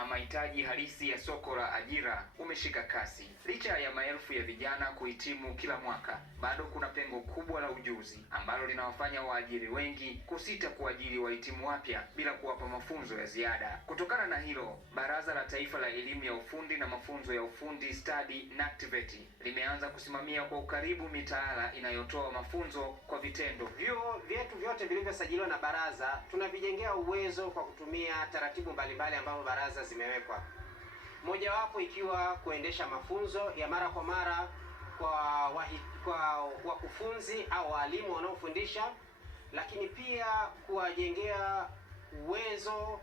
na mahitaji halisi ya soko la ajira umeshika kasi. Licha ya maelfu ya vijana kuhitimu kila mwaka, bado kuna pengo kubwa la ujuzi ambalo linawafanya waajiri wengi kusita kuajiri wahitimu wapya bila kuwapa mafunzo ya ziada. Kutokana na hilo, Baraza la Taifa la Elimu ya Ufundi na Mafunzo ya Ufundi Stadi NACTVET limeanza kusimamia kwa ukaribu mitaala inayotoa mafunzo kwa vitendo. Vyuo vyetu vyote vilivyosajiliwa na baraza tunavijengea uwezo kwa kutumia taratibu mbalimbali ambazo baraza zimewekwa. Mojawapo ikiwa kuendesha mafunzo ya mara kwa mara kwa wakufunzi au walimu wanaofundisha, lakini pia kuwajengea uwezo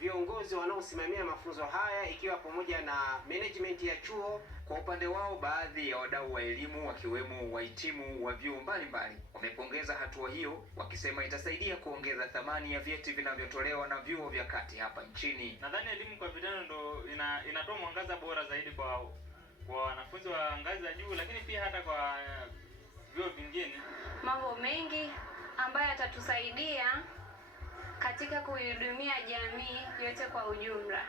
viongozi wanaosimamia mafunzo haya ikiwa pamoja na management ya chuo. Kwa upande wao, baadhi ya wadau wa elimu wakiwemo wahitimu wa vyuo mbalimbali wamepongeza hatua hiyo, wakisema itasaidia kuongeza thamani ya vyeti vinavyotolewa na vyuo vya kati hapa nchini. Nadhani elimu kwa vitendo ndo inatoa mwangaza bora zaidi kwa wanafunzi wa ngazi za juu, lakini pia hata kwa vyuo vingine. Mambo mengi ambayo yatatusaidia katika kuihudumia jamii yote kwa ujumla.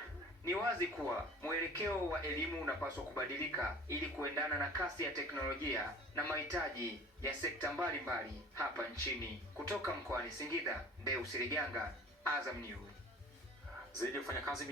Ni wazi kuwa mwelekeo wa elimu unapaswa kubadilika ili kuendana na kasi ya teknolojia na mahitaji ya sekta mbalimbali hapa nchini. Kutoka mkoani Singida, Deus Liganga, Azam News. Zaidi ya wafanyakazi